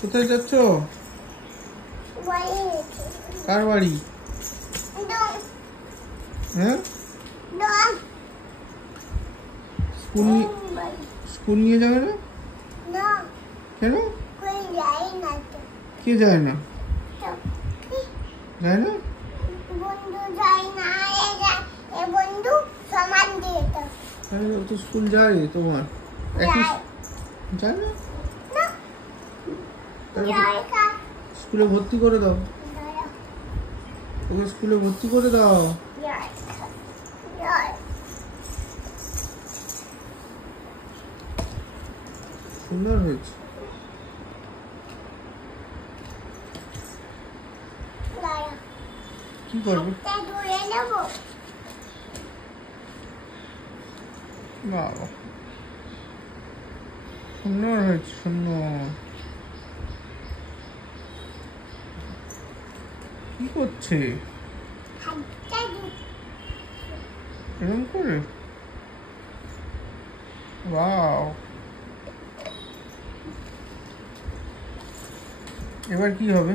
কোথায় যাচ্ছ? কার বাড়ি? হ্যাঁ, স্কুল নিয়ে যাবে না? কেন? কে যায় না? যায় না? ও তো স্কুল যায় তোমার, যায় না? স্কুলে ভর্তি করে দাও, ওকে স্কুলে ভর্তি করে দাও। সুন্দর হয়েছে। কি করবো? বাবা, সুন্দর হয়েছে, সুন্দর। কি করছে এরকম করে? ওয়াও, এবার কি হবে?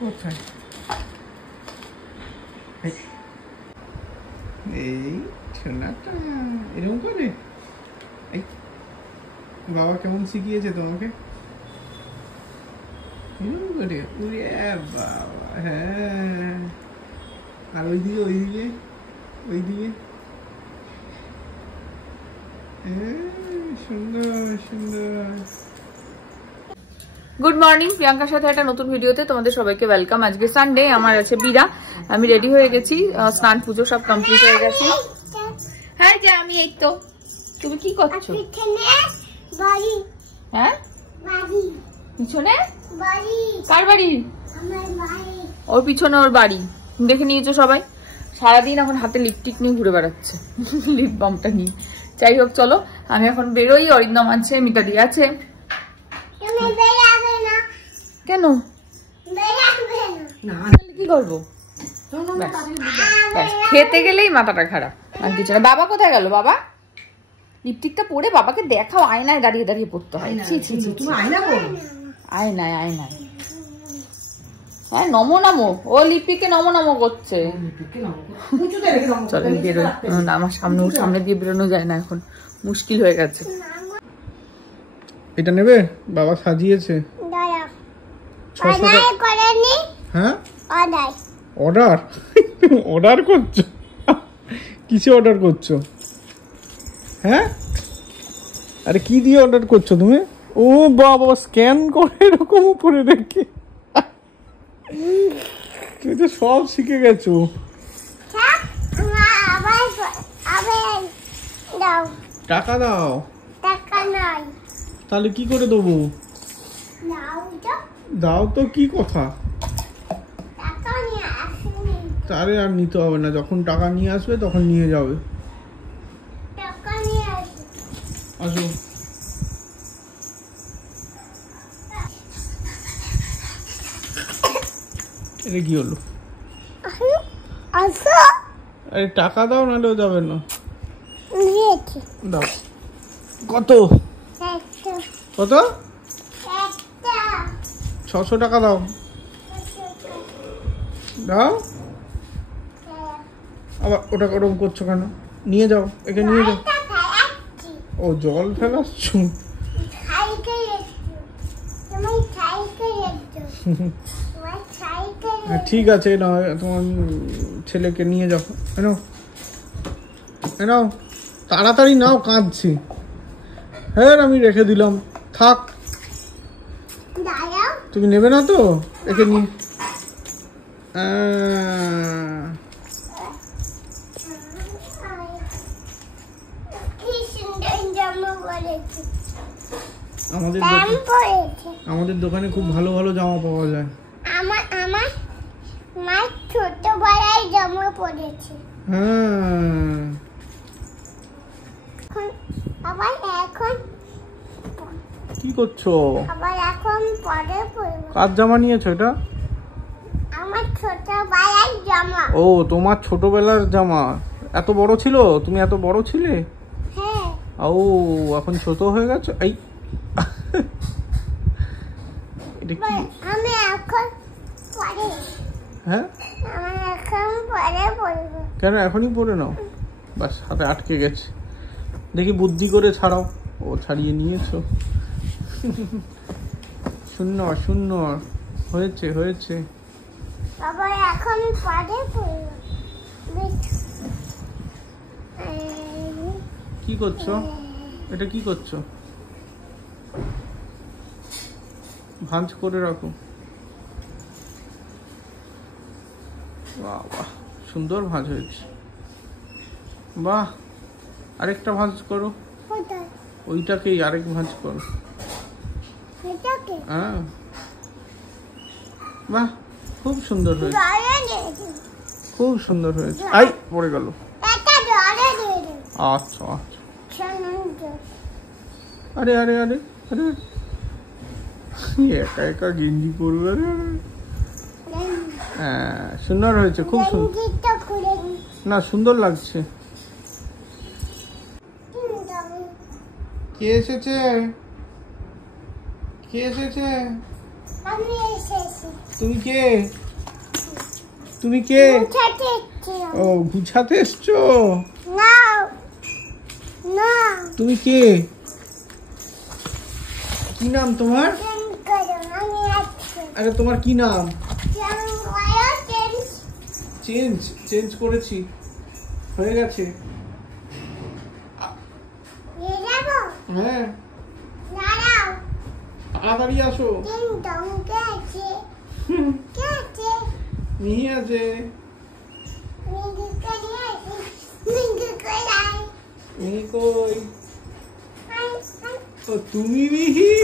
কোথায়? এই ছোনাটা এরকম করে? এই বাবা কেমন শিখিয়েছে তোমাকে এরকম করে? উড়ে বাবা, হ্যাঁ। আর ওইদিকে ওইদিকে ওইদিকে, সুন্দর সুন্দর। গুড মর্নিং, প্রিয়াঙ্কার সাথে একটা নতুন ভিডিওতে তোমাদের সবাইকে ওয়েলকাম। আজকে সানডে, আমার আছে বিরা। আমি রেডি হয়ে গেছি, স্নান পুজো সব কমপ্লিট হয়ে গেছে। হ্যাঁ যে আমি এই তো। তুমি কি করছো? হ্যাঁ, পিছনে কার বাড়ি? ওর পিছনে ওর বাড়ি। দেখে নিয়েছো সবাই, সারাদিন এখন হাতে লিপস্টিক নিয়ে ঘুরে বেড়াচ্ছে, লিপ বামটা নিয়ে। যাই হোক চলো, আমি এখন বেরোই। অরিন্দম আছে, মিতাদি আছে। কেন কি করবো? খেতে গেলেই মাথাটা খারাপ, আর কিছু না। বাবা কোথায় গেল? বাবা লিপস্টিকটা পরে বাবাকে দেখাও, আয়নায় দাঁড়িয়ে দাঁড়িয়ে পড়তে হয়। আয়নায় আয়নায়, হ্যাঁ নমো নমো। ও লিপিকে নমো নমো করছে। চলো বেরোই, আমার সামনে দিয়ে বেরোনো যায় না, এখন মুশকিল হয়ে গেছে। এটা নেবে? বাবা সাজিয়েছে। হ্যাঁ, অর্ডার অর্ডার করছো? কিসে অর্ডার করছো? হ্যাঁ, আরে কি দিয়ে অর্ডার করছো তুমি? ও বাবা, স্ক্যান করে এরকম উপরে রেখে তুমি তো সব শিখে গেছো। টাকা দাও। তাহলে কি করে দেবো? দাও তো, কি কথা? তাহলে আর নিতে হবে না, যখন টাকা নিয়ে আসবে তখন নিয়ে যাবে। আসো। এটা কি হলো? আরে টাকা দাও, নাহলেও যাবে না। দাও। কত কত? 600 টাকা দাও। দাও। আবার ওটা ওরকম করছো কেন? নিয়ে যাও, একে নিয়ে যাও। ও জল ফেলাচ্ছ? ঠিক আছে, না তোমার ছেলেকে নিয়ে যাও। নাও নাও, তাড়াতাড়ি নাও, কাঁদছি। হ্যাঁ আমি রেখে দিলাম, থাক। তুমি নেবে না তো? একে নিয়ে আমাদের দোকানে খুব ভালো ভালো জামা পাওয়া যায়। আমার মা ছোটবেলায় জামা পরেছে। হ্যাঁ, আবার এখন কি করছো? আবার এখন পরে পরবো। কার জামা নিয়েছো এটা? আমার ছোটবেলার জামা। ও তোমার ছোটবেলার জামা। এত বড় ছিল? তুমি এত বড় ছিলে? হ্যাঁ। ও এখন ছোট হয়ে গেছো। এই এটা কি? আমি এখন পরে। হ্যাঁ আমি এখন পরে পরবো। কেন এখনই পরে নাও? বাস হাতে আটকে গেছে। দেখি বুদ্ধি করে ছাড়াও। ও ছাড়িয়ে নিয়েছো। শূন্য শূন্য হয়েছে হয়েছে। বাবা এখন পরে পরবো। কি করছো? এটা কি করছো? ভাঁজ করে রাখো। বাহ বাহ সুন্দর ভাঁজ হয়েছে। বাহ আরেকটা ভাঁজ করো। কোথায়? ওইটাকেই আরেক ভাঁজ করো। এটাকে? হ্যাঁ বাহ খুব সুন্দর হয়েছে। জলে দিয়ে দে। খুব সুন্দর হয়েছে। আই পড়ে গেল। এটা জলে দিয়ে দে। আচ্ছা আচ্ছা। সুন্দর। আরে আরে আরে আরে একা একা গেঞ্জি পরবে। হ্যাঁ সুন্দর হয়েছে খুব সুন্দর। গেঞ্জিটা খুলে নি। না সুন্দর লাগছে। কে এসেছে? কে এসেছে? আমি এসেছি। তুমি কে? তুমি কে? মুছাতে এসেছিলাম। ও গুছাতে এসছো? না না তুমি কে? কি নাম তোমার? চেঞ্জ করো। আমি আছি। আরে তোমার কি নাম? চেঞ্জ করো। চেঞ্জ। চেঞ্জ চেঞ্জ করেছি হয়ে গেছে। নিয়ে যাবো? হ্যাঁ দাঁড়াও। তাড়াতাড়ি আসো। টিং টং কে আছে? কে আছে? মিহি আছে। মিঙ্গি করে আছে। মিঙ্গি করে আয়। মিহি কই? আয়, আয়। ও তুমি মিহি?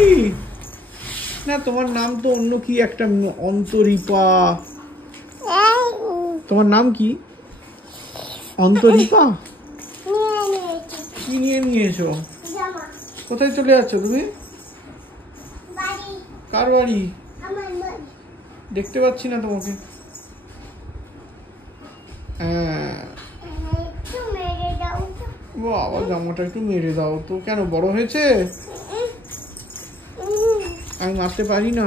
না তোমার নাম তো অন্য কি একটা অন্তরীপা। এই, তোমার নাম কি? অন্তরীপা? নিয়ে নিয়েছি। কি নিয়ে নিয়েছো? জামা। কোথায় চলে যাচ্ছ তুমি? বাড়ি। কার বাড়ি? আমার বাড়ি। দেখতে পাচ্ছি না তোমাকে। হ্যাঁ একটু মেরে দাও তো। বাবা জামাটা একটু মেরে দাও তো। কেন বড় হয়েছে? আমি মারতে পারি না।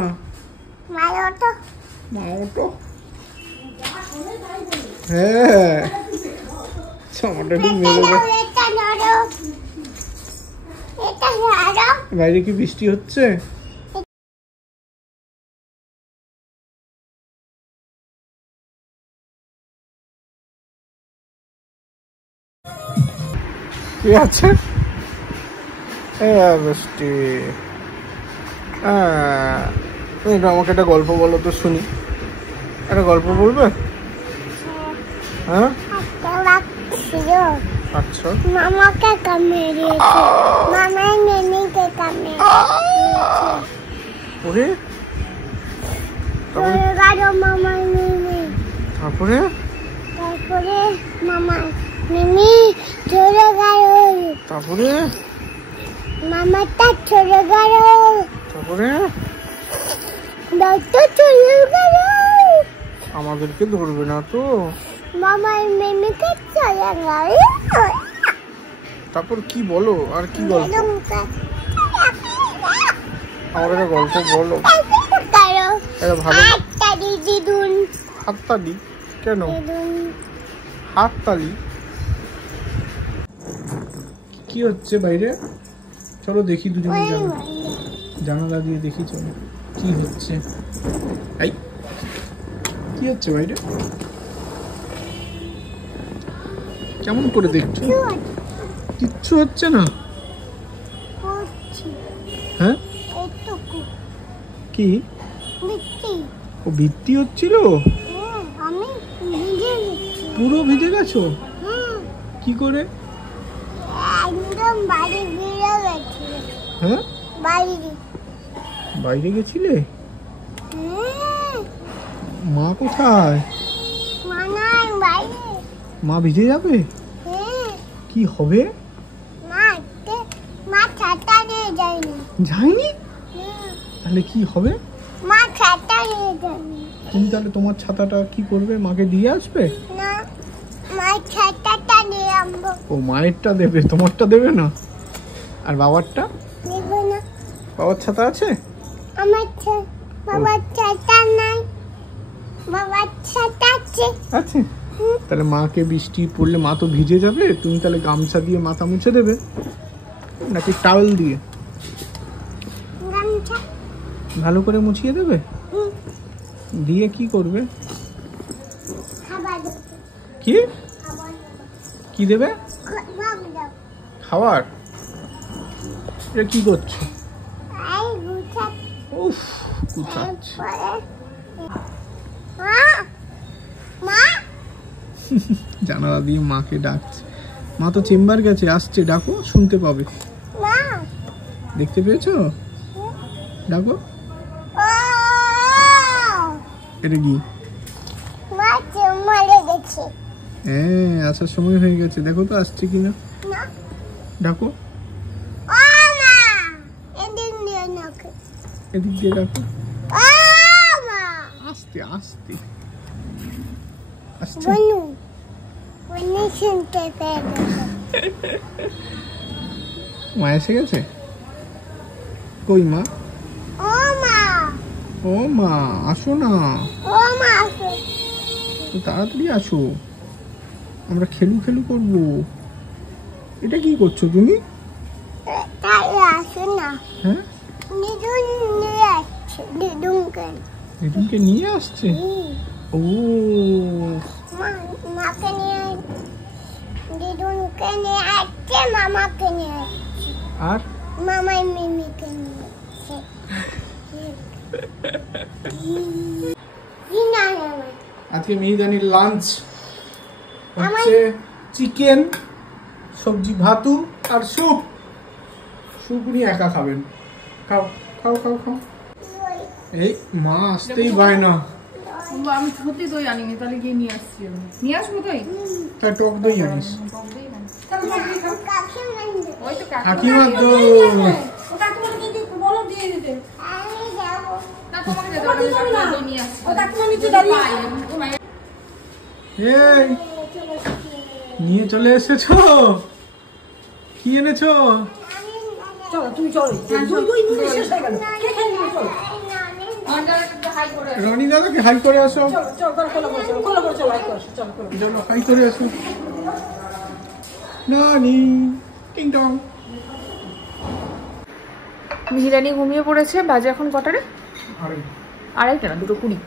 মারো তো। মাও তো। হ্যাঁ জামাটা একটু মেরে দাও। এটা ধরো। এটা ধরো। বাইরে কি বৃষ্টি হচ্ছে? কি আছে? বৃষ্টি। আমাকে একটা গল্প বলো তো শুনি। একটা গল্প বলবে? হ্যাঁ একটা লাগছিল। আচ্ছা মামাকে কামড়িয়েছে। মামার নেনিকে কামড়িয়েছে। ওরে তারপরে? চলে গেল মামার নেনি। তারপরে? তারপরে মামার নেনি চলে গেল। তারপরে? মামাটা চলে গেল। তারপরে? ডাক্তার চলে গেল। আমাদেরকে ধরবে না তো? মামার নেনিকে চলে গেল। তারপর কি বলো? আর কি গল্প? আমার একটা গল্প বলো। একটা ভালো। হাততালি দিদুন। হাততালি কেন? দিদুন। হাততালি কি হচ্ছে বাইরে? চলো দেখি দুজনে জানালা দিয়ে দেখি। চলো কি হচ্ছে। এই কি হচ্ছে বাইরে? কেমন করে দেখছো? কিচ্ছু হচ্ছে না। হ্যাঁ কি? ও বৃষ্টি হচ্ছিল? আমি ভিজে গেছি। পুরো ভিজে গেছো? হুম, কি করে? একদম বাড়ি ফিরে গেছি। হ্যাঁ বাইরে। বাইরে গেছিলে? হ্যাঁ, মা কোথায়? মানাই বাইরে। মা ভিজে যাবে? হ্যাঁ, কি হবে? মা ছাতা নিয়ে যায়নি। যায়নি? তাহলে কি হবে? মা ছাতা নিয়ে যাবে। তুমি তাহলে তোমার ছাতাটা কি করবে? মাকে দিয়ে আসবে? না, মা ছাতাটা নিয়ে আনবো। ও মায়েরটা দেবে, তোমারটা দেবে না? আর বাবারটা? নেব না। বাবার ছাতা আছে? আমার বাবার ছাতা নাই, বাবার ছাতা আছে। আছে? তাহলে মাকে বৃষ্টি পড়লে মা তো ভিজে যাবে, তুমি তাহলে গামছা দিয়ে মাথা মুছে দেবে নাকি টাওয়েল দিয়ে? গামছা। ভালো করে মুছিয়ে দেবে? দিয়ে কি করবে? খাবার দেবো। কি কি দেবে? খাবার? এটা কি করছো? উফ, গুছাচ্ছে। জানালা দিয়ে মাকে ডাকছে। মা তো চেম্বার গেছে, আসছে, ডাকো, শুনতে পাবে। দেখতে পেয়েছো? ডাকো। এটা কি? হ্যাঁ, আসার সময় হয়ে গেছে, দেখো তো আসছে কিনা। ডাকো, এদিক দিয়ে ডাকো। আস্তে আস্তে আস্তে। মা এসে গেছে? কই মা? ও মা, আসো না, তাড়াতাড়ি আসো, আমরা খেলু খেলু করবো। এটা কি করছো তুমি? হ্যাঁ, দিদুনকে নিয়ে আসছে। ও মাকে নিয়ে, দিদুনকে নিয়ে আসছে, মামাকে নিয়ে আসছে, আর মামাই মিমিকে নিয়ে আসছে। আজকে মিহিদানির লাঞ্চ হচ্ছে চিকেন, সবজি, ভাতু আর স্যুপ। স্যুপ উনি একা খাবেন। খাও খাও খাও খাও। এই মা আসতেই পায় না। আমি সত্যি দই আনিনি, তাহলে গিয়ে নিয়ে আসছি। আমি নিয়ে আসবো দই। তা টক দই আনিস। ওই তো কাকিমার দই। এই নিয়ে চলে এসেছো, কি এনেছো? রনি দাদাকে হাই করে আসো, চলো হাই করে আসো। নানি টিং টং। মিহিরানি ঘুমিয়ে পড়েছে। বাজে এখন কটারে? আড়াইটা না, 2:20।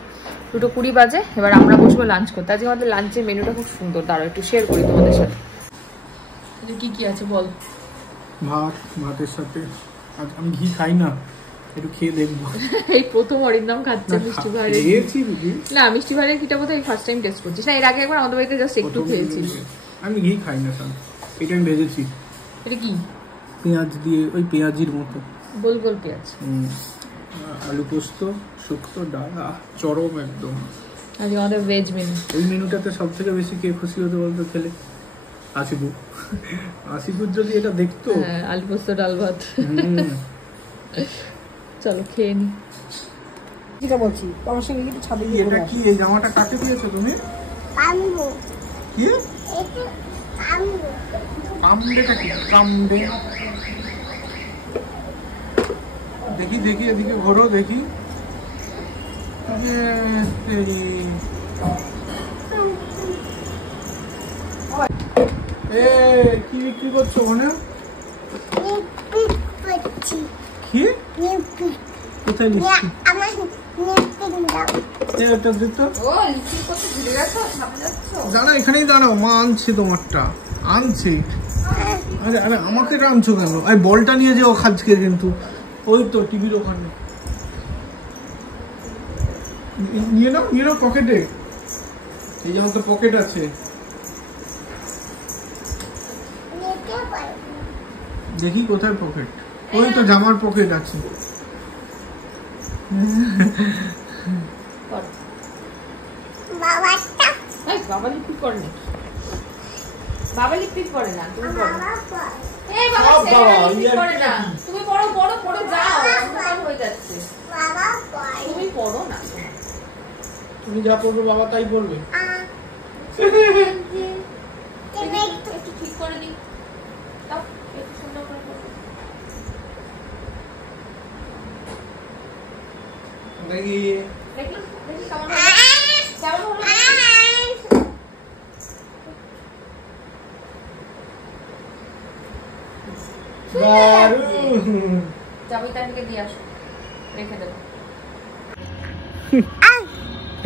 2:20 বাজে। এবার আমরা বসবো লাঞ্চ করতে। আজকে আমাদের লাঞ্চের মেনুটা খুব সুন্দর, দাঁড়াও একটু শেয়ার করি তোমাদের সাথে। কি কি আছে বল? ভাত, ভাতের সাথে আজ আমি ঘি খাই না, একটু খেয়ে দেখবো। এই প্রথম অরিন্দম খাচ্ছে মিষ্টি ভাইয়ের। খেয়েছি না, মিষ্টি ভাইয়ের ঘিটা বোধহয় এই ফার্স্ট টাইম টেস্ট করছিস। না, এর আগে একবার আমাদের বাড়িতে জাস্ট একটু খেয়েছিস। আমি ঘি খাই না স্যার, এটা আমি ভেজেছি। এটা কি? পেঁয়াজ দিয়ে, ওই পেঁয়াজির মতো গোল গোল পেঁয়াজ। আলু পোস্ত, শুক্তো, ডাল, চরম একদম। আজকে আমাদের ভেজ মেনু। এই মেনুটাতে সব থেকে বেশি কে খুশি হতে বলতো খেলে? আসিবু। আসিবুর যদি এটা দেখতো। হ্যাঁ, আলু পোস্ত, ডাল ভাত। চলো খেয়ে নি। যেটা বলছি তোমার সঙ্গে একটু ছাদে গিয়ে এটা কি? এই জামাটা কাকে দিয়েছো তুমি? কামড়ো। কি? এটা কামড়ো। কামড়েটা কি? কামড়ে দেখি দেখি, এদিকে ঘোরো দেখি। কি বিক্রি করছো ওখানে? কি? কোথায় লিখছি? দাঁড়া, এখানেই দাঁড়াও, মা আনছে তোমারটা, আনছে। আরে আরে আমাকে আনছো কেন? এই বলটা নিয়ে যাও খাজকে, কিন্তু ওই তো টিভির ওখানে নিয়ে নাও, নিয়ে নাও পকেটে। এই যেমন তো পকেট আছে, দেখি কোথায় পকেট। ওই তো জামার পকেট আছে। বাবা লিপিট করে না, বাবা লিপিট করে না, তুমি করো। তুমি বড় বড় পড়ে যাও, হয়ে যাচ্ছে। তুমি যা পড়বে বাবা তাই পড়বে। একটু ঠিক করে দিই, দাও একটু সুন্দর করে করো। দেখি দেখি দেখি কেমন হলো, কেমন হলো। দারুণ। যাবি তাকে দিয়ে আসো, রেখে দেবো।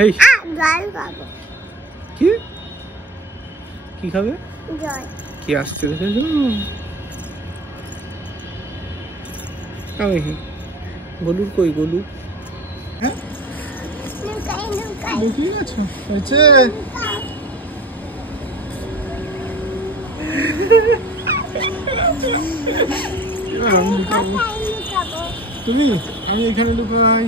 এই জল খাবো। কি কি খাবে? জল। কি আসছে দেখেছো? গলুর কই গলু? হ্যাঁ লুকাই লুকাই। লুকিয়ে গেছো? হয়েছে? এবার আমি লুকাবো। কোথায় লুকাবো? তুমি? আমি এখানে লুকাই।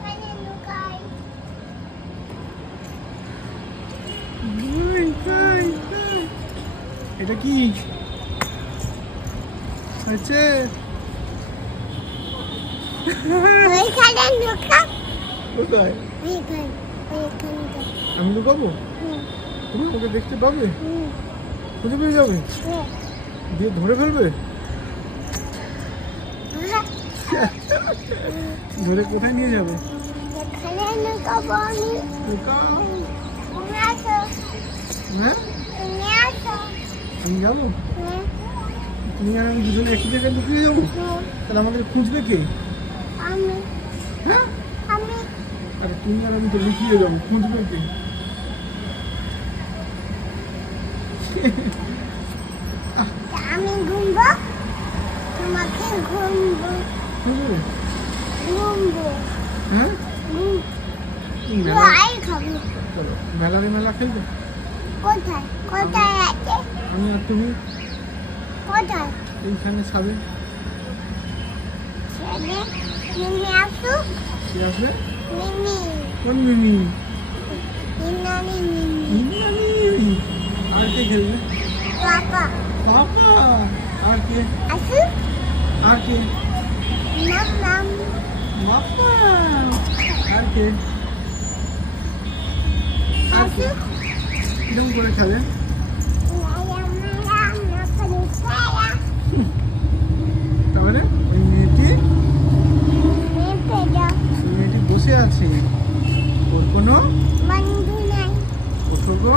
এখানে লুকাই। এটা কি হয়েছে? ওইখানে লুকা। কোথায়? ওইখানে ওইখানে। আমি লুকাবো? তুমি ওকে দেখতে পাবে? খুঁজে পেয়ে যাবে? দিয়ে ধরে ফেলবে? ধরে কোথায় নিয়ে যাবে? এখানে লুকাবো আমি। লুকাও। তুমি আসো। হ্যাঁ তুমি আসো। আমি যাবো? হ্যাঁ। তুমি আর আমি দুজনে একই জায়গায় লুকিয়ে যাবো? তাহলে আমাদের খুঁজবে কে? আমি হ্যাঁ আমি আরে তুমি আর আমি তো লুকিয়ে যাবো, খুঁজবে কে? আমি ঘুমবো, তোমাকে ঘুমবো খুঁজবে? ঘুমবো হ্যাঁ মেলা আই খাবো। চলো মেলারে মেলা খেলবে? কোথায় কোথায় আছে? আমি আর তুমি কোথায়? এইখানে ছাবে। ছেলে মিমি আসু। কে আসবে? মিমি কোন মিমি? ইনানি মিমি মিমি। আর কে খেলবে? পাপা পাপা। আর কে? আসু। আর কে? নাম পাপা। আর কে? আর কে? আসু। কিরকম করে খেলে? তাহলে ওই মেয়েটি বসে আছে, ওর কোনো বন্ধু নাই। ওঠো গো,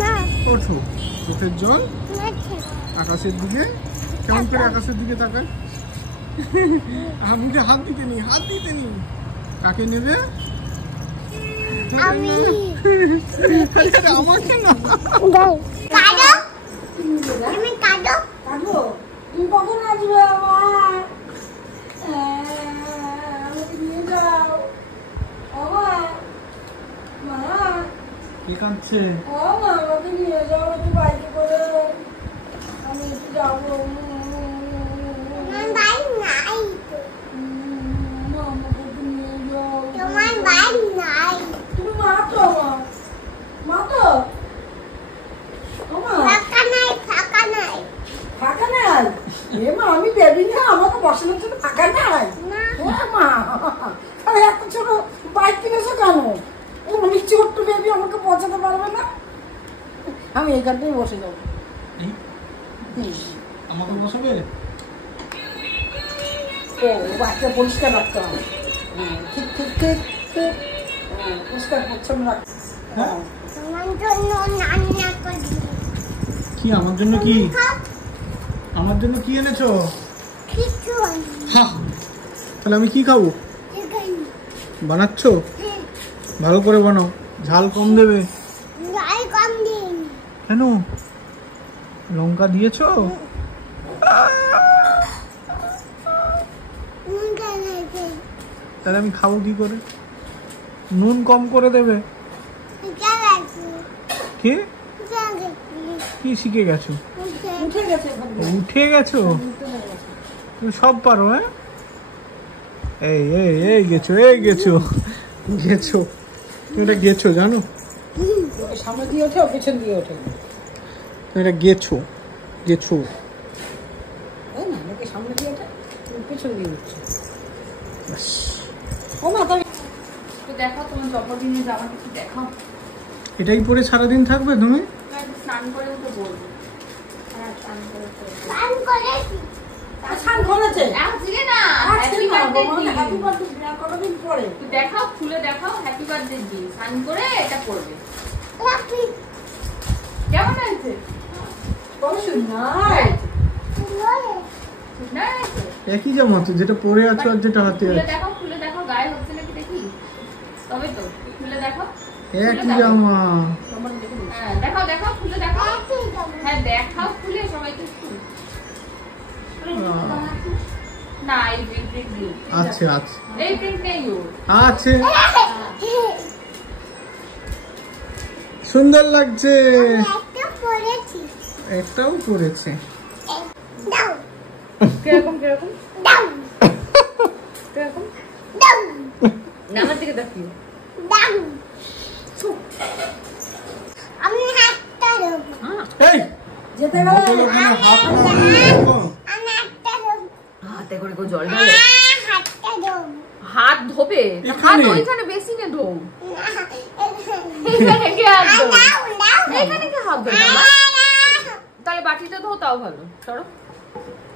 না ওঠো। চোখের জল আছে। আকাশের দিকে, কেমন করে আকাশের দিকে তাকায়? মুখে হাত দিতে নি, হাত দিতে নি। কাকে নেবে? আমি আরে আমাকে না। কাটো। তুমি কাটো। কাটবো? তুমি কখন আসবে আমার? আমাকে নিয়ে যাও আমার। মা কে কাঁদছে? মা আমাকে নিয়ে যাও একটু বাইকে করে, আমি একটু যাবো। তোমার ভাই নাই তো। মা আমাকে একটু নিয়ে যাও। তোমার ভাই নাই। তুমি মা তো আমার, মা তো আমার। ফাঁকা নাই ফাঁকা নাই। ফাঁকা নাই? এ মা আমি বেবি না, আমাকে বসানোর জন্য ফাঁকা নাই? না হ্যাঁ মা, আরে এত ছোট বাইক কিনেছো কেন? এমনি ছোট্ট বেবি আমাকে পৌঁছাতে পারবে না? আমি এইখানটাই বসে যাবো। আমাকে বসাবে? ও বাচ্চা পরিষ্কার রাখতে হবে। ঠিক ঠিক ঠিক ঠিক। পরিষ্কার পরিচ্ছন্ন রাখতে। হ্যাঁ তোমার জন্য রান্না করছি। কি আমার জন্য? কি আমার জন্য কি এনেছো? কিছু আনি। হ্যাঁ তাহলে আমি কি খাবো? এখানে বানাচ্ছ? ভালো করে বানাও, ঝাল কম দেবে। গায়ে কম দিন। কেন? লঙ্কা দিয়েছো? তাহলে আমি খাবো কি করে? নুন কম করে দেবে। কি কি শিখে গেছো? উঠে গেছে। উঠে গেছো? তুমি সব পারো? হ্যাঁ এই এই এই গেছো, এই গেছো গেছো। তুমি এটা গেছো জানো? সামনে দিয়ে ওঠে, পেছন দিয়ে ওঠে। তুমি এটা গেছো গেছো। তাই না? নাকি সামনে দিয়ে ওঠে, পেছন দিয়ে উঠছে। ও মা তুমি তো দেখাও তোমার জন্মদিনের জামা কিছু দেখাও। এটাই পরে সারাদিন থাকবে তুমি? স্নান করে উঠে বলবো। স্নান করেছে আজকে না হ্যাপি বার্থডে কতদিন পরে দেখাও, খুলে দেখাও। হ্যাপি বার্থডে দিন স্নান করে এটা করবে। কেমন হয়েছে? কত সুন্দর। একই জামা তো, যেটা পরে আছো আর যেটা হাতে খুলে আছে দেখাও, খুলে দেখাও। গায়ে হচ্ছে নাকি দেখি, তবে তো খুলে দেখাও। একই জামা। হ্যাঁ দেখাও, দেখাও, খুলে দেখাও। হ্যাঁ দেখাও খুলে সবাইকে। না এই প্রিন্ট নেই। আছে আছে এই প্রিন্ট নেই ওর। আছে। সুন্দর লাগছে। একটাও পরেছে। কিরকম কিরকম কিরকম? আমার দিকে দেখিও। আমি হাতটা দেব। এই যেতে বোতল গেলে ওখানে হাত না আমি হাতটা দেব। হাতে করে কেউ জল ঢালে? হাতটা দেব। হাত ধোবে? হাত এখানে? ওইখানে বেসিনে ধো। এখানে এখানে কে হাত ধো? দাও দাও। এখানে কে হাত ধো না? তাহলে বাটিটা ধো, তাও ভালো। চলো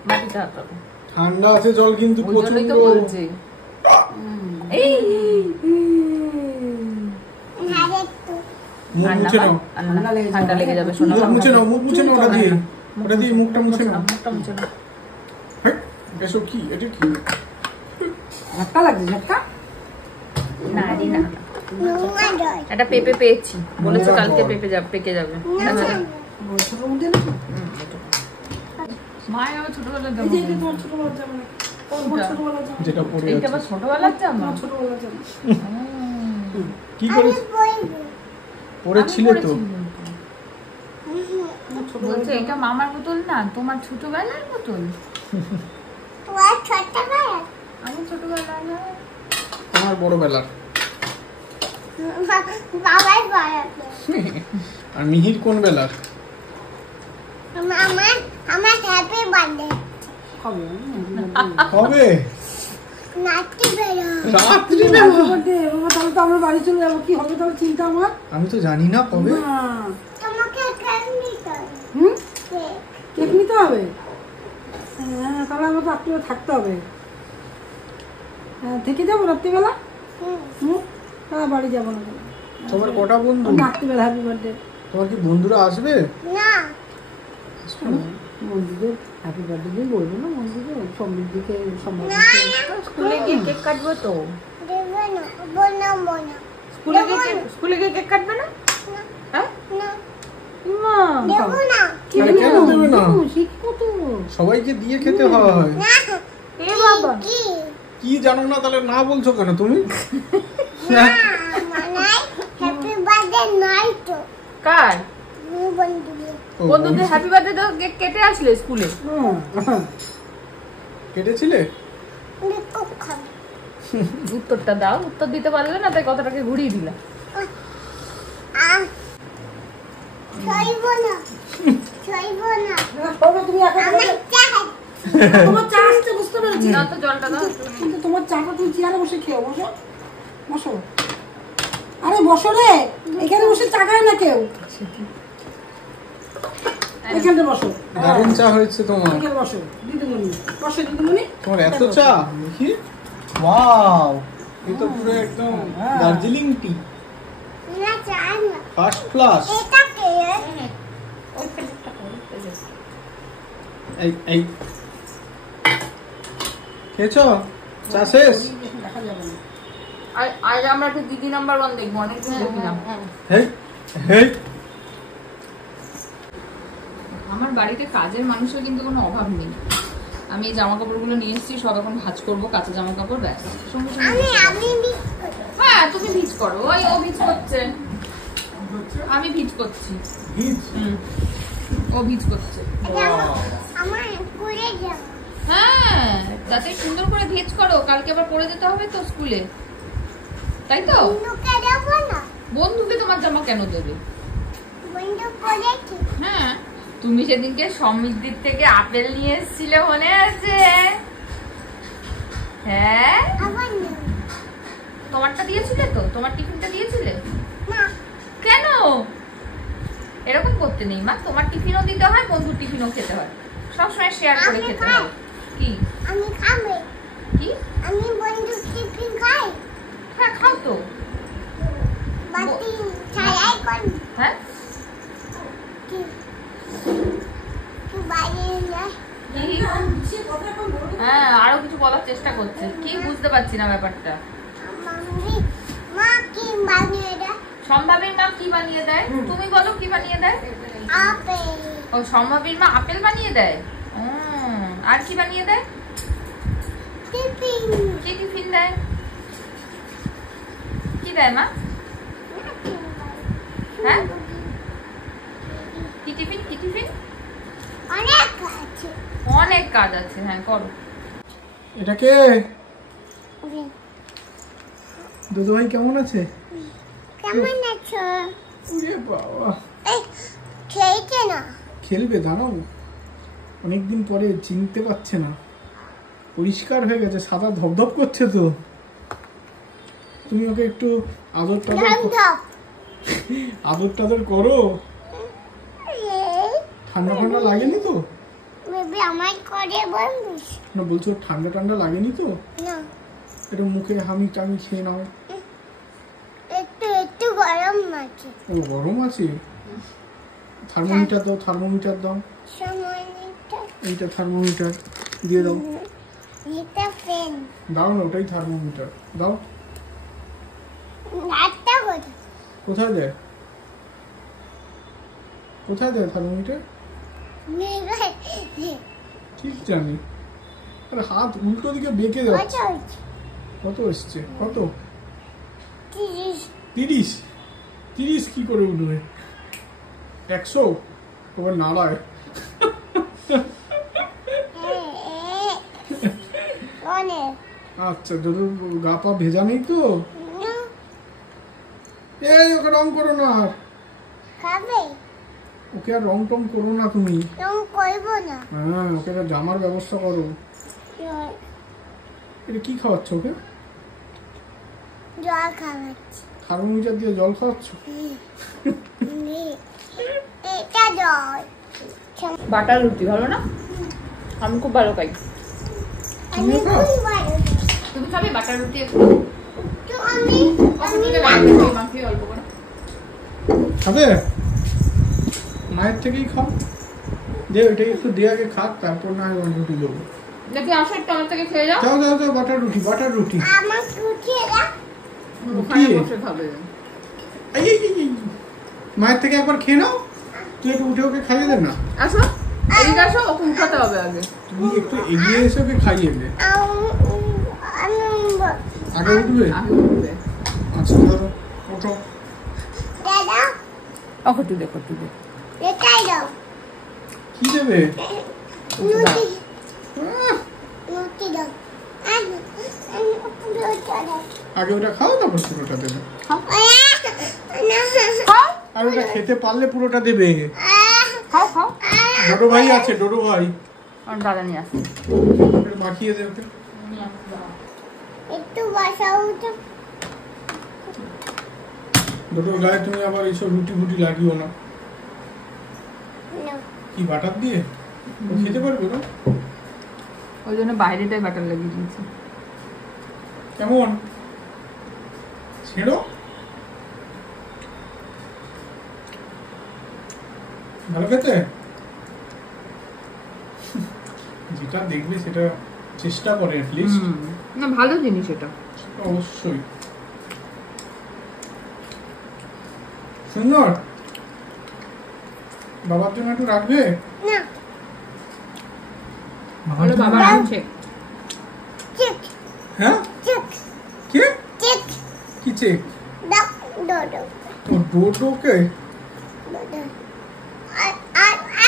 বাটিটা হাত ধো। ঠান্ডা আছে জল কিন্তু ওই জন্যই প্রচন্ড। তো বলছি। এই মুখ মুছে নাও, ঠান্ডা লেগে যাবে শোনো। মুখ মুছে নাও, মুখ মুছে নাও। ওটা দিয়ে মুখটা মুছে নাও। মুখটা মুছে নাও। হেই, এসব কি? এটা কি? ধাক্কা লাগছে ধাক্কা না রে না, নোংরা জল। একটা পেঁপে পেয়েছি, বলেছো কালকে পেঁপে যাবে, পেকে যাবে। ছোট মধ্যে না মা আমার ছোটবেলার এই যে এটা তোমার ছোটবেলার জামা কোনটা? ছোটবেলার জামা যেটা পরে এইটা আছে আবার ছোটবেলার জামা? ছোটবেলার জামা কি আমি করে বলবো। পরেছিলে তো? বলছে এটা মামার বোতল না, তোমার ছোটবেলার বোতল। তোমার ছোটবেলা। আমি ছোটবেলার না। তোমার বড়বেলার। বাবাই বাড়াতে। আর মিহির কোন বেলার? আমার হ্যাপি বার্থডে। কবে? নাতি বেরো। রাত্রি বাবা তাহলে তো আমরা বাড়ি চলে যাবো কি হবে তাহলে চিন্তা আমার আমি তো জানি না কবে। না তোমাকে কেক নিতে হবে। হুম কেক। কেক নিতে হবে হ্যাঁ তাহলে আমার তো রাত্রিবেলা থাকতে হবে হ্যাঁ থেকে যাবো রাত্রিবেলা হুম। হুম তাহলে বাড়ি যাবো না তোমার কটা বন্ধু? রাত্রিবেলা হ্যাপি বার্থডে তোমার কি বন্ধুরা আসবে? না। বন্ধুদের হ্যাপি বার্থডে দিয়ে বলবো না বন্ধুদের সন্ধ্যের দিকে সম্ভব না না। স্কুলে গিয়ে কেক কাটবো তো। দেবে না। বোনা বোনা। স্কুলে গিয়ে কেক কাটবে না? হ্যাঁ না। মা দেবো না। আরে কেন দেবে না? শিখবো তো সবাইকে দিয়ে খেতে হয়। না। এ বাবা কি? কি জানো না তাহলে না বলছো কেন তুমি? না মানে হ্যাপি বার্থডে নাই তো। কার বন্ধুদের। ও, বন্ধুদের হ্যাপি বার্থডে তো কেক কেটে আসলে স্কুলে? কেটেছিলে? খুব খাবে। উত্তরটা দাও, উত্তর দিতে পারলে না তাই কথাটাকে ঘুরিয়ে দিলা। ছইব না। ছইব না। তুমি এখন আমার চা। তোমার চা আসছে বুঝতে পেরেছি দাও তো জলটা দাও। কিন্তু তোমার চাটা তুমি চেয়ারে বসে খেও বসো বসো আরে বসো রে এখানে বসে চা খায় না কেউ এখানে বসো দারুণ চা হয়েছে তোমার। এখানে বসো দিদিমণি বসো দিদিমণি তোমার এত চা দেখি। ওয়াও, এই তো পুরো একদম দার্জিলিং টি, না চা না। First class. এটা কে? এই এই খেয়েছো? চা শেষ? দেখা যাবে না আজ আমরা একটা দিদি নাম্বার 1 দেখবো, অনেকদিন দেখি না। হেই হেই, আমার বাড়িতে কাজের মানুষের কিন্তু কোনো অভাব নেই। আমি এই জামা কাপড়গুলো নিয়ে এসেছি, সব এখন ভাঁজ করবো, কাঁচা জামা কাপড় ব্যাস। সঙ্গে সঙ্গে আমি মিস করি। হ্যাঁ তুমি ভিজ করো। ওই ও ভিজ করছে, আমি ভিজ করছি। ও ভিজ করছে। এটা আমার পুরে যাব। হ্যাঁ যাতে সুন্দর করে ভিজ করো, কালকে আবার পরে যেতে হবে তো স্কুলে, তাই তো? বন্ধুকে দেবো না। বন্ধুকে তোমার জামা কেন দেবে? বন্ধু করেছি। হ্যাঁ তুমি সেদিনকে সমৃদ্ধির থেকে আপেল নিয়ে এসেছিলে মনে আছে? হ্যাঁ আমার না তোমারটা দিয়েছিলে তো, তোমার টিফিনটা দিয়েছিলে না কেন? এরকম করতে নেই মা, তোমার টিফিনও দিতে হয়, বন্ধুর টিফিনও খেতে হয়, সবসময় শেয়ার করে খেতে হয়। কি আমি খাবে কি? আমি বন্ধু টিফিন খাই হ্যাঁ খাও তো। বাতি ছাড়াই কোন হ্যাঁ কি বাইরে না কি? হ্যাঁ আরো কিছু বলার চেষ্টা করছে, কি বুঝতে পারছি না ব্যাপারটা। মাম্মি মা কি বানিয়ে দেয় সম্ভাবীর মা কি বানিয়ে দেয়? তুমি বলো কি বানিয়ে দেয়? আপেল ও সম্ভাবীর মা আপেল বানিয়ে দেয়। আর কি বানিয়ে দেয়? টিফিন কি টিফিন দেয়? কি দেয় মা? হ্যাঁ কি টিফিন? কি টিফিন? অনেক আছে অনেক কাজ আছে। হ্যাঁ করো। এটা কে? দুদু ভাই কেমন আছে? কেমন আছো ওরে বাবা, এই খেয়েছে না খেলবে, দাঁড়াও। অনেকদিন পরে চিনতে পারছে না, পরিষ্কার হয়ে গেছে, সাদা ধপধপ করছে তো। তুমি ওকে একটু আদর টাদর করো। ঠান্ডা ঠান্ডা লাগেনি তো? বেবি আমায় করে বলছিস না বলছো ঠান্ডা ঠান্ডা লাগেনি তো? না একটু মুখে হামি টামি খেয়ে নাও। একটু একটু গরম আছে ও গরম আছে? থার্মোমিটার দাও, থার্মোমিটার দাও। সময়টা এইটা থার্মোমিটার দিয়ে দাও। এটা ফ্যান দাও না, ওটাই থার্মোমিটার দাও। রাতটা কোথায় কোথায় দেয়? কোথায় দেয় থার্মোমিটার? ঠিক জানি। আরে হাত উল্টো দিকে বেঁকে যাচ্ছে। কত এসছে? কত? 30। 30 কি করে উঠবে? 100 তোমার নাড়ায়। আচ্ছা, যদি গা পা ভেজা নেই তো? এই ওকে রং করো না আর। খাবে ওকে আর রং টং করো না তুমি। রং করব না। হ্যাঁ, ওকে একটা জামার ব্যবস্থা করো। এটা কি খাওয়াচ্ছ ওকে? জল খাওয়াচ্ছি। থার্মোমিটার দিয়ে জল খাওয়াচ্ছ? এটা জল। বাটার রুটি ভালো না? আমি খুব ভালো খাই। আমি খুব ভালো। তুমি খাবে বাটার রুটি? একটু তো আমি মাখিয়ে অল্প করে খাবে? মায়ের থেকেই খাও। দে ওইটাকে একটু দিয়ে আগে খাক, তারপর না হয় রুটি দেবো। দেখি আসো একটু আমার থেকে খেয়ে যাও। যাও যাও যাও, বাটার রুটি, বাটার রুটি। আমার রুটি এরা ওখানে বসে খাবে। এই এই এই, এই। মায়ের থেকে একবার খেয়ে নাও। তুই একটু উঠে ওকে খাইয়ে দে না। আসো এদিকে আসো, ওকে উঠাতে হবে আগে। তুমি একটু এগিয়ে এসে ওকে খাইয়ে দে। আগে উঠবে? আগে উঠবে। আচ্ছা ধরো, ওঠো। দাদা ওকে তুই দেখো, তুই দেখো। এটাই দাও। কি দেবে? রুটি আহ, রুটি দাও। আগে ওটা খাও, তারপর পুরোটা দেবে। আর ওটা খেতে পারলে পুরোটা দেবে। খাও খাও। ডোডো ভাই আছে, ডোডো ভাই। আর দাদা নিয়ে আসো। একটু মাখিয়ে দে ওকে। একটু বসাও তো। ডোডোর গায়ে তুমি আবার এইসব রুটি ফুটি লাগিও না। কি বাটার দিয়ে? ও খেতে পারবে না? ওই জন্য বাইরেটাই বাটার লাগিয়ে দিয়েছি। কেমন? ছেড়ো। ভালো খেতে? যেটা দেখবে সেটা চেষ্টা করে অ্যাটলিস্ট। না ভালো জিনিস এটা। অবশ্যই সুন্দর। বাবার জন্য একটু রাখবে? না বলো বাবা রাখছে। চেক হ্যাঁ চেক কে? চেক কি চেক? দাও ডোডো তো ডোডোকে? ডোডো আর আর আর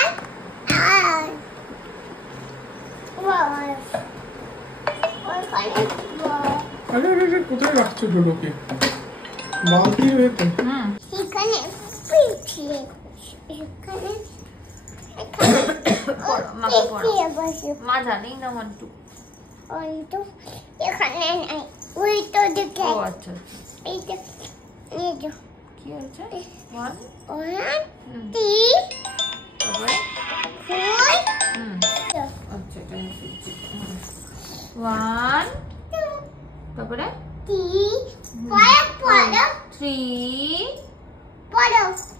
আর বাবা আরে আরে আরে, কোথায় রাখছো ডোডোকে? বালতি হয়েছে। এখানে পিছিয়ে এখানে মা জানেই না মান্টু। অন্ত এখানে নাই ওই তো দেখে ও আচ্ছা এই তো এই তো কি হচ্ছে 1 1 2 তারপরে 4 আচ্ছা এটা 1 তারপরে 3 পড়ো 3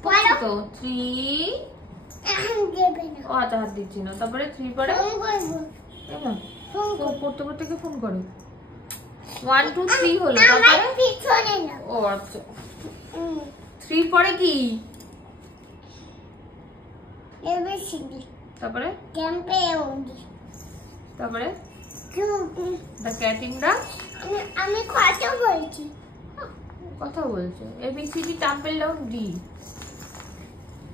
পড়ো তো 3 দেবে না ও আচ্ছা হাত দিচ্ছি না তারপরে 3 পরে ফোন করবো এমন ফোন ফোন করতে করতে কি ফোন করে 1 2 3 হলো আমার তারপরে পিছনে না ও আচ্ছা 3 পরে কি এবিসিডি তারপরে ক্যাম্পেউন তারপরে দ্য ক্যাটিংরা আমি কথা বলছি কথা বলছে এবিসিডি টাম্পেল ডাউন ডি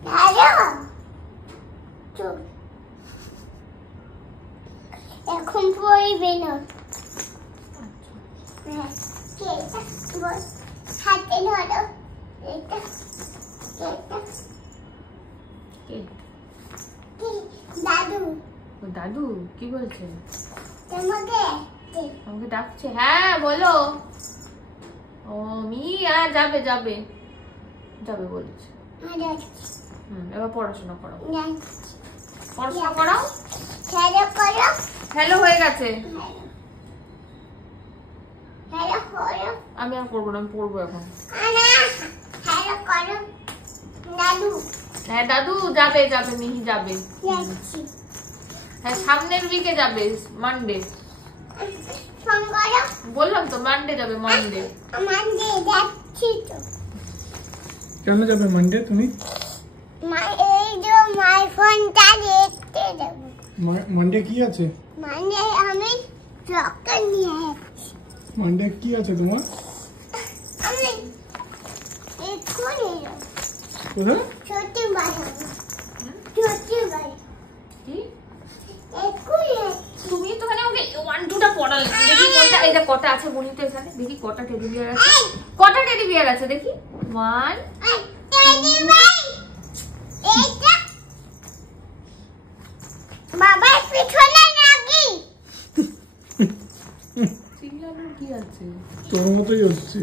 হ্যালো চুপ এখন পড়বে না হ্যাঁ কে এটা বল হাতে ধরো এটা কে কি দাদু ও দাদু কি বলছে তোমাকে আমাকে ডাকছে হ্যাঁ বলো ও মিয়া যাবে যাবে যাবে বলেছে এবার পড়াশোনা করো পড়াশোনা করাও হ্যালো করো হ্যালো হয়ে গেছে হ্যালো করো আমি আর করবো না আমি পড়বো এখন আনা হ্যালো করো দাদু হ্যাঁ দাদু যাবে যাবে মিহি যাবে যাচ্ছি হ্যাঁ সামনের উইকে যাবে মানডে ফোন করো বললাম তো মানডে যাবে মানডে মানডে যাচ্ছি তো কেন যাবে মানডে তুমি এই যে মাই ফোনটা দেখতে দেবো মানডে কি আছে মানে আমি চক্কর নিয়ে আসছি মানডে কি আছে তোমার আমি এক্ষুনি যাবো কোথায় ছোটি বাড়াবো ছোটি বাড়ি কি এক্ষুনি তুমি তো ওখানে ওকে 1 2টা পড়ালে দেখি কোনটা এটা কটা আছে গুনি তো এখানে দেখি কটা টেডি বিয়ার আছে কটা টেডি বিয়ার আছে দেখি 1 টেডি ভাই এটা বাবার পিছনে নাকি চিল্লানোর কি আছে তোর মতোই হচ্ছে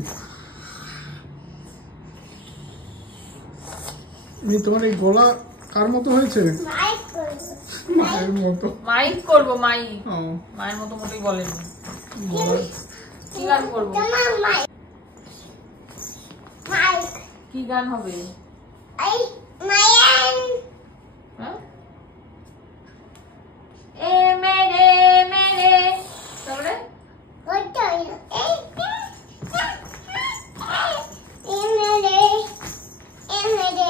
তোমার এই গলা কার মতো হয়েছে মাইক করবো মায়ের মতো মাইক করবো মাইক ও, মায়ের মতো মতোই বলেন গলা- কি গান করবো তোমার মাইক মাইক কি গান হবে এই মায়ান হ্যাঁ এ মেরে মেরে তারপরে ওটাই এই এমরে এমরে এমরে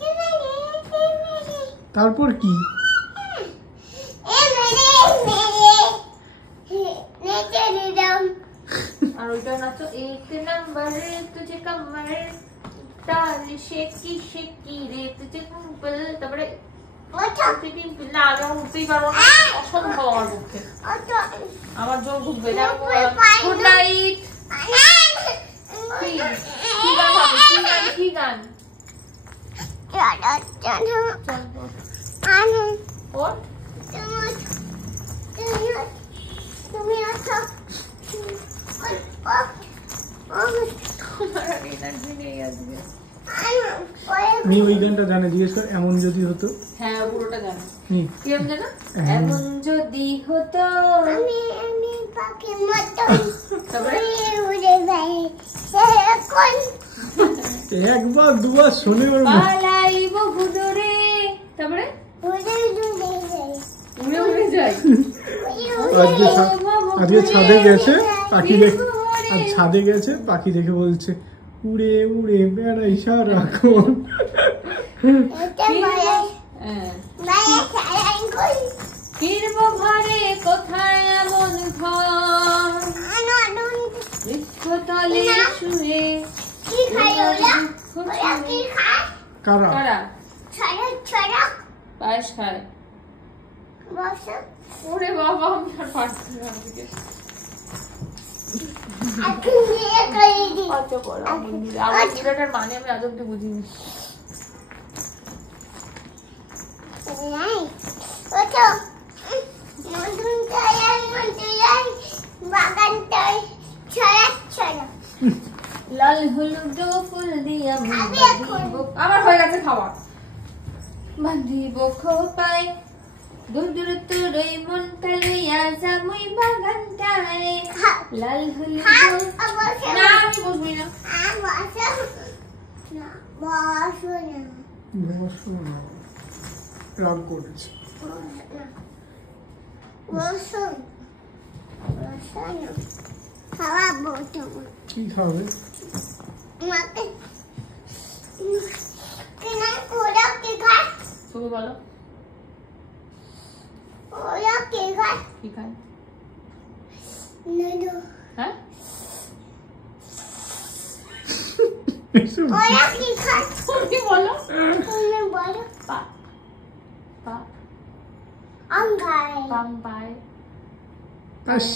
এমরে তারপর কি এমরে নেচে দিলাম আর ওইটা নাচো এক নাম্বার তুঝে কমর তাল শেকি শেকি রে তুঝে কুম্পল তারপরে ওটা পিম্পল না আমি উঠতেই পারবো না অসম্ভব আমার পক্ষে ওটা আমার জোর ঘুরবে না গুড নাইট কি গান হবে কি গান চলো চলো চল বল। আনো ওর তুমি আছো তোমার আর এনার্জি নেই আজকে মি ওই গানটা জানে জিজ্ঞেস কর এমন যদি হতো হ্যাঁ পুরোটা জানো মি কি আমি জানো এমন যদি হতো আমি পাখি মতো তারপরে উড়ে যাই সেরকম একবার দুবার শুনে ওর পালাই বহু দূরে তারপরে উড়ে উড়ে যাই উড়ে উড়ে যাই আজকে ছাদে গেছে পাখি দেখে আর ছাদে গেছে পাখি দেখে বলছে উড়ে উড়ে বেড়াই সারাক্ষণ এটা বলে হ্যাঁ মায়া সারাই কই ফিরবো ঘরে কোথায় এমন ঘর আনন্দ বৃক্ষতলে শুয়ে কি খাই ওরা ওরা কি খায় কারা কারা ছড়া ছড়া পায়েস খায় বসো ওরে বাবা আমি আর পারছি না আজকে আজকে নিয়ে করে দি কত বড় মন্দির আমার পুরোটার মানে আমি আজ অব্দি বুঝিনি নাই ওটা নতুন টায়ার লাল হলুদ ফুল দিয়ে আমি বাঁধিব। আমার হয়ে গেছে খাওয়া। বাঁধিব খোপায় দূর দূর তোর ওই মনটা লইয়া যামুই বাগানটায়। লাল হলুদ না আমি বসবি না। রাগ করেছে। কি খাবে? তুমি বলো কি খায়? হ্যাঁ তুমি বলো। পাম পায়। আস